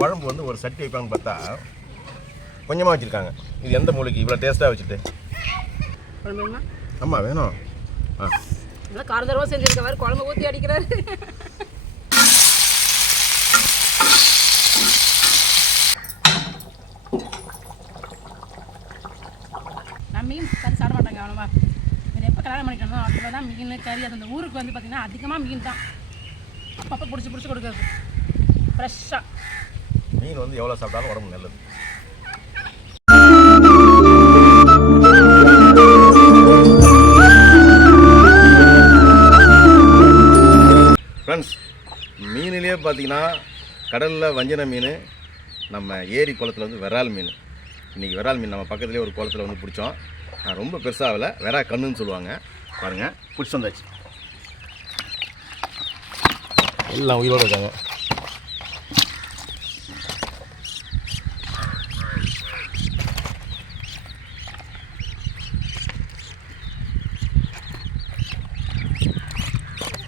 குழம்பு வந்து ஒரு சட்டி வைப்பாங்கன்னு பார்த்தா கொஞ்சமாக வச்சுருக்காங்க. இது எந்த மூலிக்கு இவ்வளோ டேஸ்ட்டாக வச்சுட்டு. ஆமாம் வேணும். ஆ. நல்லா கார தடவை மாதிரி குழம்பு ஊற்றி அடிக்கிறாரு. நான் மீன் கறி சாப்பிட மாட்டாங்க அவ்வளோவா. எப்போ கல்யாணம் பண்ணிக்கணும் அப்போ தான் மீன் கறி அது அந்த ஊருக்கு வந்து பார்த்திங்கன்னா அதிகமாக மீன் தான். அப்பப்போ பிடிச்சி பிடிச்சி கொடுக்குறது. ஃப்ரெஷ்ஷாக மீன் வந்து எவ்வளோ சாப்பிட்டாலும் உடம்பு நல்லது. ஃப்ரெண்ட்ஸ் மீனிலே பார்த்தீங்கன்னா கடலில் வஞ்சன மீன் நம்ம ஏரி குளத்துல வந்து விரால் மீன். இன்றைக்கி விரால் மீன் நம்ம பக்கத்துலேயே ஒரு குளத்துல வந்து பிடிச்சோம். ரொம்ப பெருசாகல வெறா கண்ணுன்னு சொல்லுவாங்க. பாருங்கள் பிடிச்சி வந்தாச்சு. எல்லாம் உயிரோடு இருக்காங்க.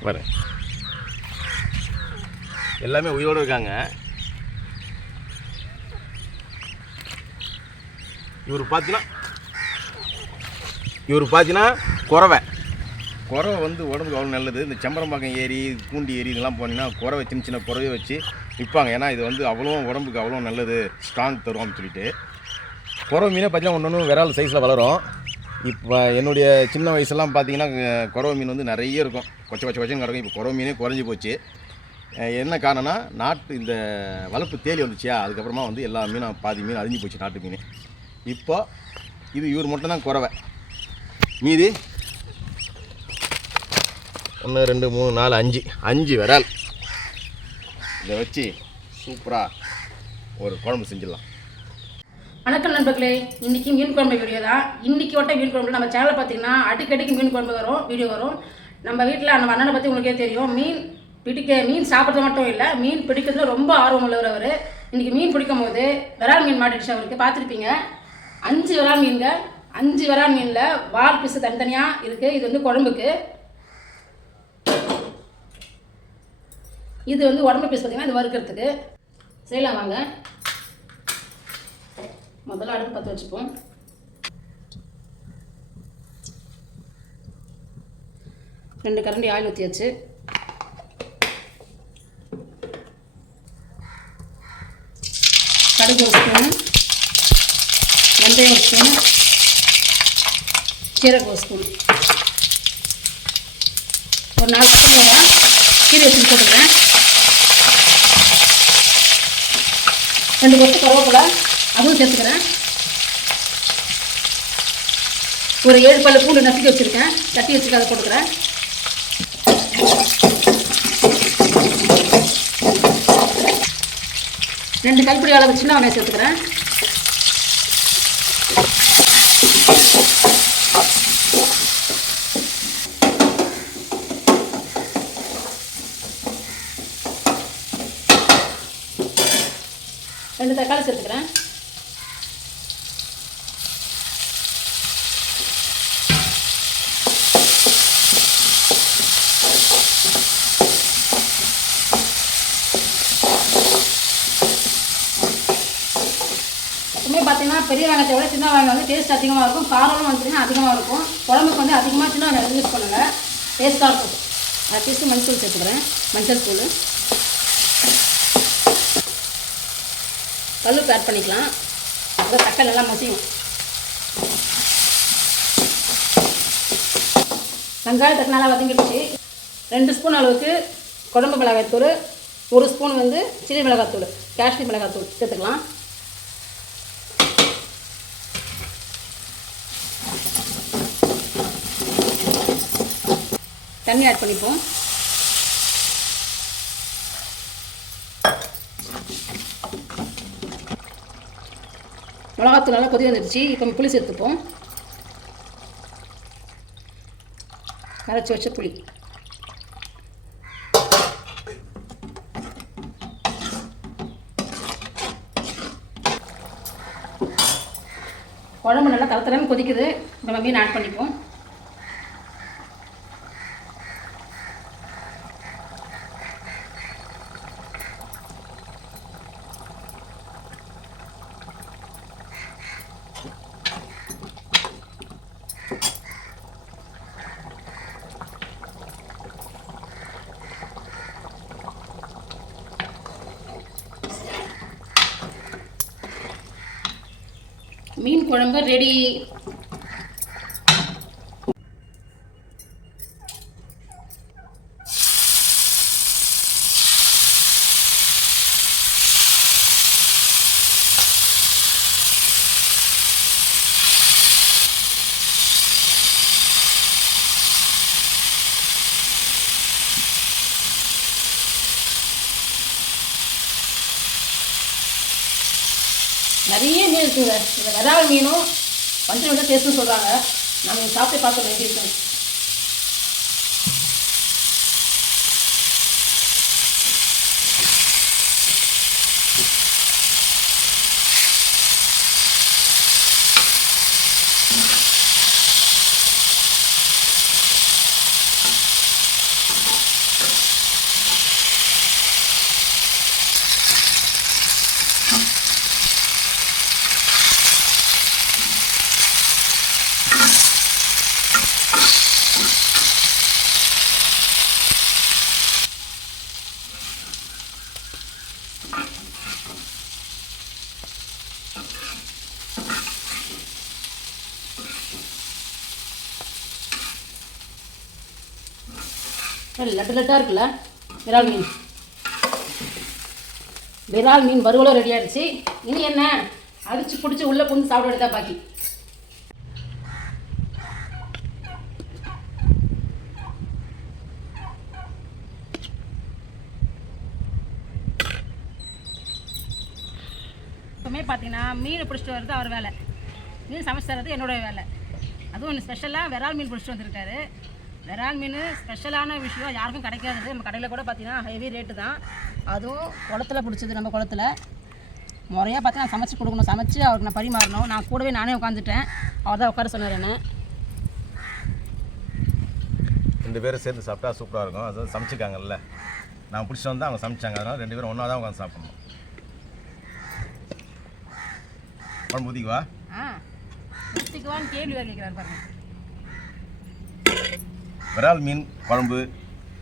வரேன் எல்லாமே உயிரோடு இருக்காங்க. இவர் பார்த்தீங்கன்னா இவர் பார்த்தீங்கன்னா குறவை. குறவை வந்து உடம்புக்கு அவ்வளோ நல்லது. இந்த செம்பரம்பாக்கம் ஏரி பூண்டி ஏரி இதெல்லாம் போனீங்கன்னா குறவை சின்ன சின்ன குறவை வச்சு விற்பாங்க. ஏன்னா இது வந்து அவ்வளோ உடம்புக்கு அவ்வளோ நல்லது ஸ்ட்ராங் தரும் அப்படின்னு சொல்லிட்டு. குறவை மீனே பார்த்தீங்கன்னா ஒன்று ஒன்று விரால் சைஸில் வளரும். இப்போ என்னுடைய சின்ன வயசுலாம் பார்த்தீங்கன்னா குறவை மீன் வந்து நிறைய இருக்கும். கொச்சை கொச்சை கொச்சைன்னு கிடக்கும். இப்போ குறவை மீனே குறைஞ்சி போச்சு. என்ன காரணம்னா நாட்டு இந்த வளர்ப்பு தேலி வந்துச்சியா? அதுக்கப்புறமா வந்து எல்லா மீனும் பாதி மீன் அழிஞ்சு போச்சு நாட்டு மீன். இப்போ இது இவர் மட்டும்தான் குறவை. மீதி ஒன்று ரெண்டு மூணு நாலு அஞ்சு. அஞ்சு விரால். இதை வச்சு சூப்பராக ஒரு குழம்பு செஞ்சிடலாம். வணக்கம் நண்பர்களே இன்னைக்கு மீன் குழம்பு வீடியோ தான். இன்னைக்கு வட்ட மீன் குழம்பு நம்ம சேனலை பார்த்தீங்கன்னா அடிக்கடிக்கு மீன் குழம்பு வரும் வீடியோ வரும். நம்ம வீட்டில் நம்ம அண்ணனை பற்றி உங்களுக்கே தெரியும். மீன் பிடிக்க மீன் சாப்பிட்றது மட்டும் இல்லை மீன் பிடிக்கிறதுல ரொம்ப ஆர்வம் உள்ளவர் அவர். இன்னைக்கு மீன் பிடிக்கும் போது விரால் மீன் மாட்டிடுச்சு அவருக்கு. பார்த்துருப்பீங்க? அஞ்சு விரால் மீன்க அஞ்சு விரால் மீனில் வால் பிசு தனித்தனியாக இருக்குது இது வந்து குழம்புக்கு. இது வந்து உடம்பு பீஸ் பார்த்தீங்கன்னா இது வறுக்கிறதுக்கு. செய்யலாம் வாங்க. முதல்ல அடுப்பு பற்ற வச்சுப்போம். ரெண்டு கரண்டி ஆயில் ஊற்றியாச்சு கடுகு ஒரு ஸ்பூனு வெந்தயம் ஒரு ஸ்பூனு சீரகம் ஒரு ஸ்பூன். ஒரு நாலு பச்சை கீரை வச்சு போட்டுக்கிறேன். ரெண்டு கொத்து கருவேப்பிலை அதுவும் சேர்த்துக்கிறேன். ஒரு ஏழு பல்லு பூண்டு நசுக்கி வச்சுருக்கேன். தட்டி வச்சுக்க அதை போட்டுக்கிறேன். ரெண்டு கைப்பிடி அளவு சின்ன வெங்காயம் சேர்த்துக்கிறேன். ரெண்டு தக்காளி சேர்த்துக்கிறேன் எப்பவுமே பார்த்தீங்கன்னா பெரிய வெங்காயத்தை விட சின்ன வெங்காயம் வந்து டேஸ்ட் அதிகமாக இருக்கும். காரமும் வந்து பார்த்தீங்கன்னா அதிகமாக இருக்கும். குழம்புக்கு வந்து அதிகமாக சின்ன வெங்காயம் யூஸ் பண்ணுங்கள் டேஸ்ட்டாக இருக்கும். நான் பீஸு மஞ்சள் சேர்த்துக்கிறேன். மஞ்சள் தூள். கல்லுப்பு ஆட் பண்ணிக்கலாம். அப்புறம் தக்காளி எல்லாம் மசியும். வெங்காயம் தக்காளி நல்லா வதங்கிடுச்சு. ரெண்டு ஸ்பூன் அளவுக்கு குழம்பு மிளகாய்த்தூள். ஒரு ஸ்பூன் வந்து சில்லி மிளகாத்தூள் காஷ்மீர் மிளகாத்தூள் சேர்த்துக்கலாம். தண்ணி ஆட் பண்ணிப்போம். மிளகாத்தூள் நல்லா கொதி வந்துடுச்சு. இப்போ புளி சேர்த்துப்போம். கரைச்சி வச்ச புளி. குழம்பு நல்லா தரத்தரன்னு கொதிக்குது. நம்ம மீன் ஆட் பண்ணிப்போம் மீன் குழம்பு ரெடி நிறைய மீன் இருக்குங்க இந்த விதாவை மீனும் பஞ்சு மீன் டேஸ்ட்னு சொல்கிறாங்க நம்ம சாப்பிட்டு பார்க்கணும் எப்படி லட்டு லட்டாக இருக்குல்ல? விரால் மீன். விரால் மீன் வறுவலும் ரெடி ஆயிடுச்சு. இனி என்ன? அரிச்சு பிடிச்சி உள்ளே கொண்டு சாப்பிட வேண்டியதா பாக்கி. எப்பவுமே பார்த்தீங்கன்னா மீன் பிடிச்சிட்டு வர்றது அவர் வேலை. மீன் சமைச்சு தர்றது என்னோட வேலை. அதுவும் ஒன்று ஸ்பெஷலாக விரால் மீன் பிடிச்சிட்டு வந்திருக்காரு. விரால் மீன் ஸ்பெஷலான விஷயம் யாருக்கும் கிடைக்காது நம்ம கடையில் கூட பார்த்தீங்கன்னா ஹெவி ரேட்டு தான். அதுவும் குளத்துல பிடிச்சது நம்ம குளத்துல. முறையாக பார்த்து நான் சமைச்சு கொடுக்கணும். சமைச்சு அவருக்கு நான் பரிமாறணும். நான் கூடவே நானே உட்காந்துட்டேன் அவர் தான் உட்கார சொன்னார் என்ன. ரெண்டு பேரும் சேர்ந்து சாப்பிட்டா சூப்பராக இருக்கும். அது சமைச்சிருக்காங்கல்ல நான் பிடிச்சிட்டு வந்தால் அவங்க சமைச்சாங்க. அதனால் ரெண்டு பேரும் ஒன்றா தான் உட்காந்து சாப்பிடணும். குழம்பு ஊற்றிக்குவா ஆ. ஊற்றிக்குவான்னு கேள்வி வேறு கேட்குறாரு பாருங்க. விரால் மீன் குழம்பு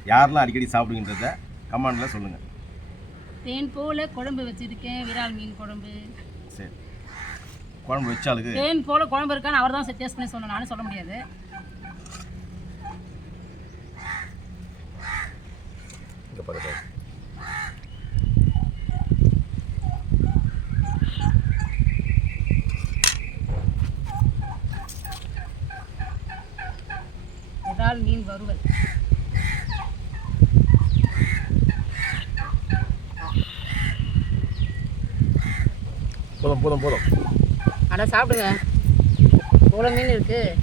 யாரெல்லாம் அடிக்கடி சாப்பிடுகின்றத கமெண்டில் சொல்லுங்கள் தேன் போல குழம்பு வச்சுருக்கேன் விரால் மீன் குழம்பு. சரி. குழம்பு வச்சாளுக்கு தேன் போல குழம்பு இருக்கான்னு அவர் தான் டேஸ்ட் பண்ணி சொல்லணும் நானும் சொல்ல முடியாது. இங்கே பக்கத்தில் விரால் மீன் வறுவல் போதும் போதும் போதும். அட சாப்பிடுங்க. இவ்வளோ மீன் இருக்குது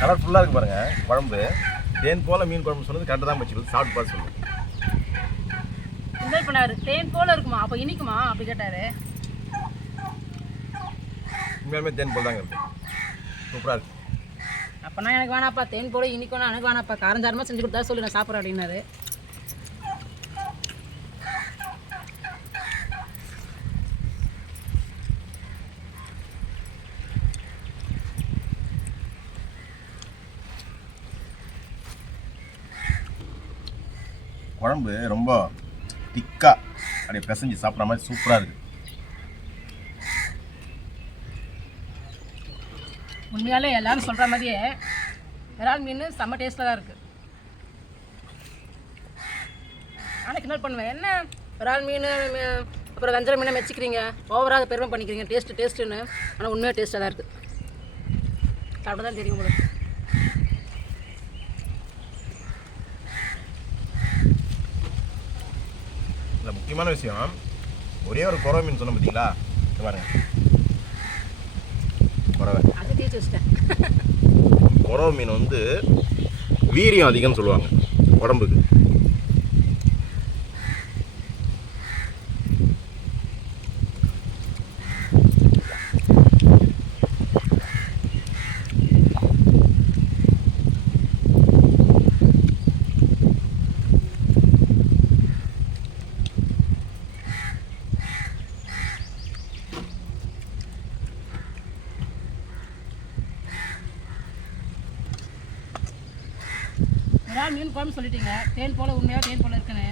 கலர்ஃபுல்லாக இருக்கு பாருங்க குழம்பு. தேன் போல மீன் குழம்பு சொன்னது கரெக்டாக தான் வச்சுருக்கு சாப்பிட்டு பார்த்து சொல்லுங்கள் கிண்டல் பண்ணாரு தேன் போல இருக்குமா? அப்போ இனிக்குமா? அப்படி கேட்டாரு. உண்மையாலுமே தேன் போல் தாங்க இருக்கு. சூப்பராக இருக்கு. அப்போனா எனக்கு வேணாப்பா தேன் போல இனிக்கணும் எனக்கு வேணாப்பா. காரஞ்சாரமாக செஞ்சு கொடுத்தா சொல்லி நான் சாப்பிட்றேன் அப்படின்னாரு. குழம்பு ரொம்ப திக்காக அப்படியே பிசைஞ்சு சாப்பிட்ற மாதிரி சூப்பராக இருக்குது உண்மையாலே எல்லாரும் சொல்கிற மாதிரியே விரால் மீன் செம்ம டேஸ்ட்டாக தான் இருக்குது ஆனால் கிண்டல் பண்ணுவேன் என்ன விரால் மீன் அப்புறம் வஞ்சர மீனை மெச்சிக்கிறீங்க? ஓவராக பெருமை பண்ணிக்கிறீங்க டேஸ்ட்டு டேஸ்ட்டுன்னு ஆனால் உண்மையாக டேஸ்ட்டாக தான் இருக்குது சாப்பிட தான் தெரியும் உங்களுக்கு. இல்லை முக்கியமான விஷயம் ஒரே ஒரு குறவை மீன் சொன்ன பார்த்தீங்களா பாருங்க. குறவை. அது வச்சிட்டேன் மீன் வந்து வீரியம் அதிகம்னு சொல்லுவாங்க உடம்புக்கு. விரால் மீன் குழம்பு சொல்லிட்டீங்க தேன் போல் உண்மையாக தேன் போல் இருக்குன்னு.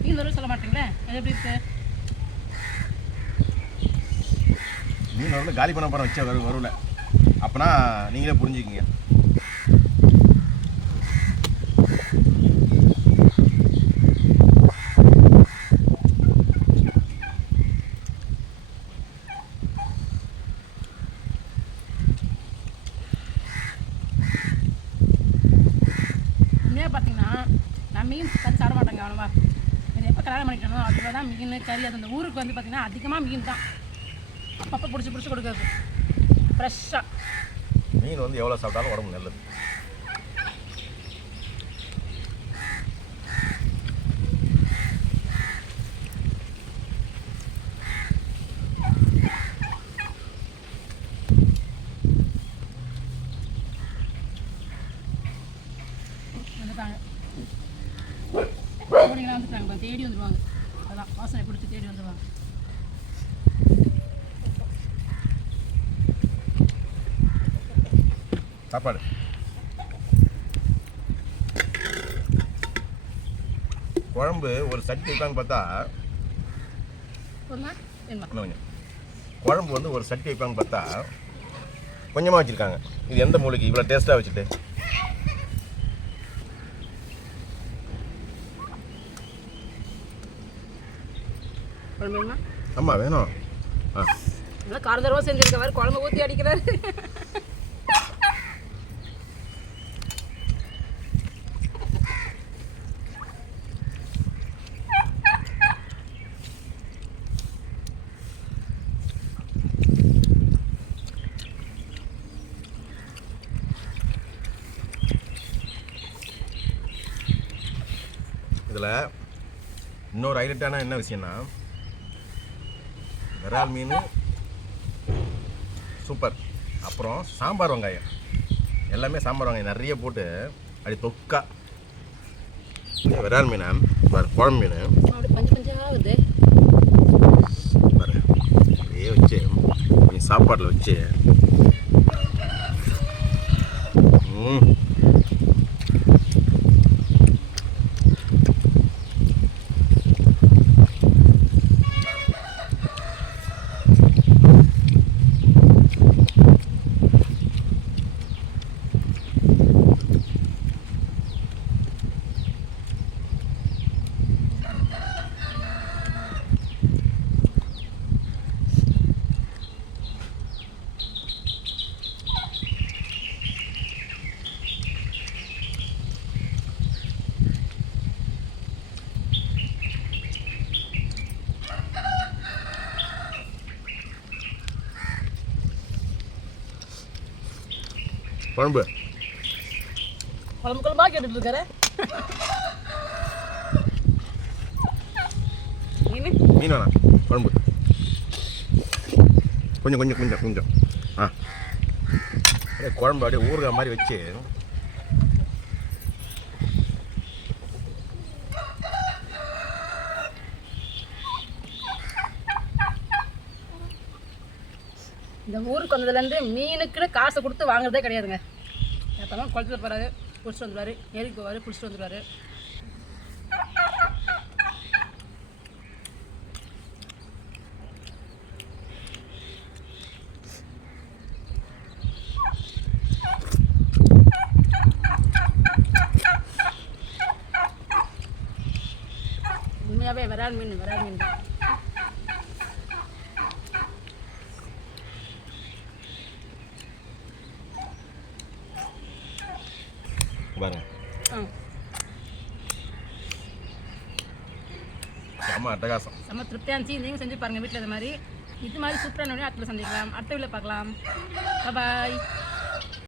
மீன் வரும் சொல்ல மாட்டீங்களே? அது எப்படி இருக்கு? மீன் வரல காலி பண்ண போகிறோம் வச்ச வரும் வரல அப்போனா நீங்களே புரிஞ்சுக்கிங்க உண்மையாக பார்த்தீங்கன்னா நான் மீன் கறி சாப்பிட மாட்டேங்க அவ்வளோவா இது எப்போ கல்யாணம் பண்ணிக்கணும் அதில் தான் மீன் கறி அது அந்த ஊருக்கு வந்து பார்த்திங்கன்னா அதிகமாக மீன் தான். அப்பப்போ பிடிச்சி பிடிச்சி கொடுக்குறது. ஃப்ரெஷ்ஷாக மீன் வந்து எவ்வளோ சாப்பிட்டாலும் உடம்பு நல்லது. தேடி வந்துடுவாங்க அதான் வாசனை பிடிச்சி தேடி வந்துடுவாங்க சாப்பாடு. குழம்பு ஒரு சட்டி வைப்பாங்க பார்த்தா குழம்பு வந்து ஒரு சட்டி வைப்பாங்க பார்த்தா கொஞ்சமாக வச்சுருக்காங்க. இது எந்த மூலிகை? இவ்வளோ டேஸ்ட்டாக வச்சுட்டு. குழம்பு வேணுமா? ஆமாம் வேணும். ஆ. நல்லா காரந்தரவா செஞ்சிருக்கவர் குழம்பு ஊற்றி அடிக்கிறாரு. இதில் இன்னொரு ஹைலைட்டான என்ன விஷயம்னா விரால் மீன். சூப்பர். அப்புறம் சாம்பார் வெங்காயம். எல்லாமே சாம்பார் வெங்காயம். நிறைய போட்டு அப்படி தொக்கா. விரால் மீனை? பாரு குழம்பு மீன். பாரு அப்படியே வச்சு கொஞ்சம் சாப்பாட்டில் வச்சு. ம். குழம்பு. குழம்பு குழம்பா கேட்டுட்டு இருக்காரு. மீன்? மீன் வேணாம். குழம்பு. கொஞ்சம் கொஞ்சம் கொஞ்சம் கொஞ்சம். ஆ. குழம்பு அப்படியே ஊறுகாய் மாதிரி வச்சு இந்த ஊருக்கு வந்ததுலேருந்து மீனுக்குன்னு காசை கொடுத்து வாங்குறதே கிடையாதுங்க. எப்போ குளத்துல போகிறாரு பிடிச்சிட்டு வந்துடுவார் ஏரிக்கு போவார் பிடிச்சிட்டு வந்துடுவார் உண்மையாகவே விரால் மீன் விரால் மீன். அட்டகாசம். செம்ம திருப்தியாக இருந்துச்சு. நீங்களும் செஞ்சு பாருங்கள் வீட்டில் இது மாதிரி. இது மாதிரி சூப்பரான அடுத்த சந்திக்கலாம். அடுத்த வீட்டில் பார்க்கலாம். பாய்